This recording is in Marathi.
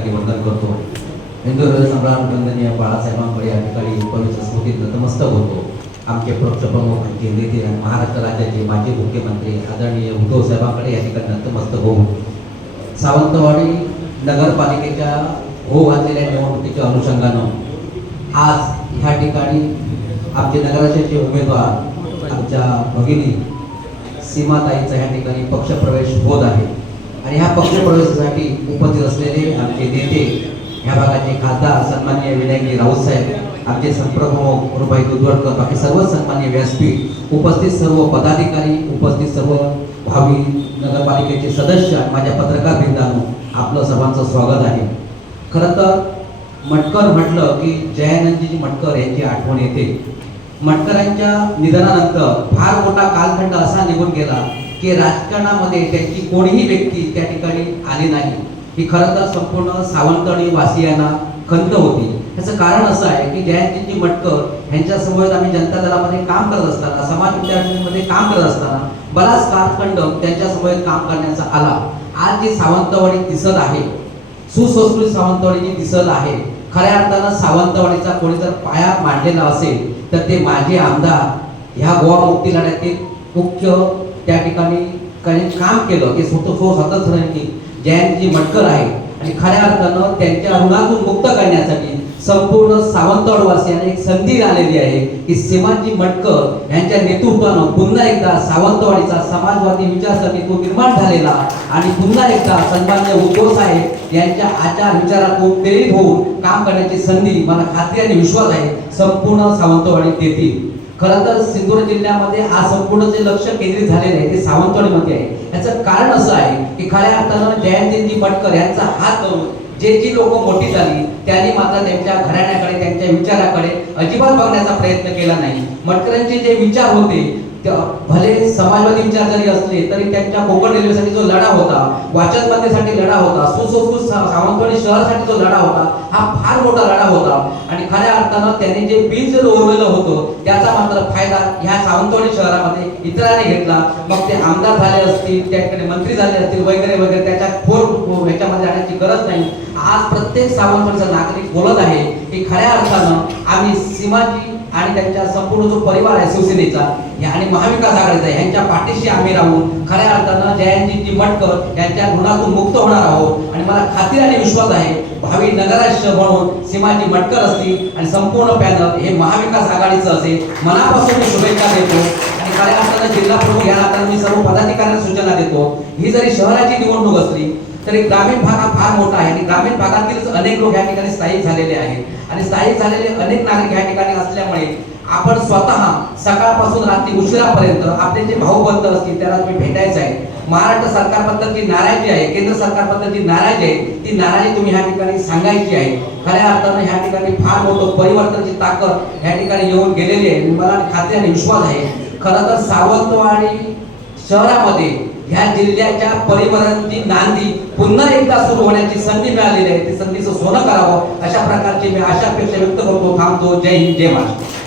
ठिकाणी वंदन करतो. हिंदू हृदय वंदनीय बाळासाहेबांकडे या ठिकाणी पवित्र स्मृतीत नतमस्तक होतो. आमचे पक्ष प्रमुख केंद्रीय महाराष्ट्र राज्याचे माजी मुख्यमंत्री आदरणीय उद्धव साहेबांकडे या ठिकाणी नतमस्तक होऊन सावंतवाडी नगरपालिकेच्या हो घातलेल्या निवडणुकीच्या अनुषंगानं आज ह्या ठिकाणी आमचे नगराध्यक्षाचे उमेदवार आमच्या भगिनी सीमाताईचा ह्या ठिकाणी पक्षप्रवेश होत आहे. आणि ह्या पक्षप्रवेशासाठी उपस्थित असलेले आमचे नेते ह्या भागाचे खासदार सन्मान्य विनायकजी राऊत साहेब आमचे संप्रमुख रुपाई दुधवडकर बाकी सर्व सन्मान्य व्यासपीठ उपस्थित सर्व पदाधिकारी उपस्थित सर्व भावी नगरपालिकेचे सदस्य आणि माझ्या पत्रकार बिंदांनो आपलं सर्वांचं स्वागत आहे. खरं तर मटकर म्हटलं की जयानंदजी मटकर यांची आठवण येते. मटकरांच्या निधनानंतर फार मोठा कालखंड असा निघून गेला की राजकारणामध्ये त्यांची कोणीही व्यक्ती त्या ठिकाणी आली नाही. ही खरं तर संपूर्ण सावंतवाडी वासियांना खंत होती. त्याचं कारण असं आहे की जयंतीजी मटकर यांच्यासमोर आम्ही जनता दलामध्ये काम करत असताना समाज विद्यार्थ्यांमध्ये काम करत असताना बराच कालखंड त्यांच्यासमोर काम करण्याचा आला. आज जी सावंतवाडी दिसत आहे सुसंस्कृत सावंतवाडी जी दिसत आहे खऱ्या अर्थानं सावंतवाडीचा कोणी जर पाया मांडलेला असेल तर ते माझे आमदार ह्या गोवा मुक्ती लढ्यातील मुख्य त्या ठिकाणी काही काम केलं की स्वतः सो स्वातंत्र्याची जयंतजी मटकर आहे. आणि खऱ्या अर्थानं त्यांच्या ऋणातून मुक्त करण्यासाठी संपूर्ण सावंतवाडवासियांना एक संधी आलेली आहे की सीमाजी मटकर यांच्या नेतृत्वानं पुन्हा एकदा सावंतवाडीचा समाजवादी विचारसरणी तो निर्माण झालेला आणि पुन्हा एकदा सन्मान्य उद्धव साहेब यांच्या आचार विचारातून प्रेरित होऊन काम करण्याची संधी मला खात्री आणि विश्वास आहे संपूर्ण सावंतवाडी देतील खरं तर सिंधुदुर्ग जिल्ह्यामध्ये आज संपूर्ण जे लक्ष केंद्रित झालेलं आहे ते सावंतवाडीमध्ये आहे. याचं कारण असं आहे की खऱ्या अर्थानं जयंतीजी मटकर यांचा हात धरून जे जी लोक मोठी झाली त्यांनी मात्र त्यांच्या घराण्याकडे त्यांच्या विचाराकडे अजिबात बघण्याचा प्रयत्न केला नाही. मटकरांचे जे विचार होते भले समाजवादी विचार जरी असले तरी त्यांच्या कोकण रेल्वेसाठी जो लढा होता वाचन लढा होता सुसंस्कृत सावंतवाडी शहरासाठी जो लढा होता हा फार मोठा लढा होता. आणि खऱ्या अर्थानं त्यांनी जे बीज रोवलेलं होतं त्याचा मात्र फायदा ह्या सावंतवाडी शहरामध्ये इतरांनी घेतला. मग ते आमदार झाले असतील त्या मंत्री झाले असतील वगैरे वगैरे त्याच्या खोर ह्याच्यामध्ये जाण्याची गरज नाही. आज प्रत्येक सावंतवाडीचा नागरिक बोलत आहे की खऱ्या अर्थानं आम्ही सीमाजी आणि त्यांच्या संपूर्ण जो परिवार आहे शिवसेनेचा आणि महाविकास आघाडीचा यांच्या पाठीशी आम्ही राहून खऱ्या अर्थानं जयंतीची मटकर यांच्या ऋणातून मुक्त होणार आहोत. आणि मला खात्री आणि विश्वास आहे भावी नगराध्यक्ष म्हणून सीमाजी मटकर असतील आणि संपूर्ण पॅनल हे महाविकास आघाडीचं असेल. मनापासून मी शुभेच्छा देतो. आणि खऱ्या अर्थानं जिल्हा प्रमुख या नात्यानं मी सर्व पदाधिकाऱ्यांना सूचना देतो. ही जरी शहराची निवडणूक असली तरी ग्रामीण भाग हा फार मोठा आहे. आणि ग्रामीण भागातीलच अनेक लोक या ठिकाणी स्थायिक झालेले आहेत. आणि स्थायिक झालेले अनेक नागरिक या ठिकाणी असल्यामुळे आपण स्वतः सकाळपासून रात्री उशिरापर्यंत आपले जे भाऊबंद असतील त्याला तुम्ही भेटायचं आहे. महाराष्ट्र सरकारबद्दल जी नाराजी आहे. केंद्र सरकारबद्दल जी नाराजी आहे. ती नाराजी तुम्ही ह्या ठिकाणी सांगायची आहे. खऱ्या अर्थानं ह्या ठिकाणी फार मोठं परिवर्तनाची ताकद ह्या ठिकाणी येऊन गेलेली आहे. मला खात्री आणि विश्वास आहे. खरं तर सावंतवाडी शहरामध्ये ह्या जिल्ह्याच्या परिवर्तनाची नांदी पुन्हा एकदा सुरू होण्याची संधी मिळालेली आहे. ती संधीचं सोनं करावं अशा प्रकारची मी आशा अपेक्षा व्यक्त करतो. थांबतो. जय हिंद जय महाराष्ट्र.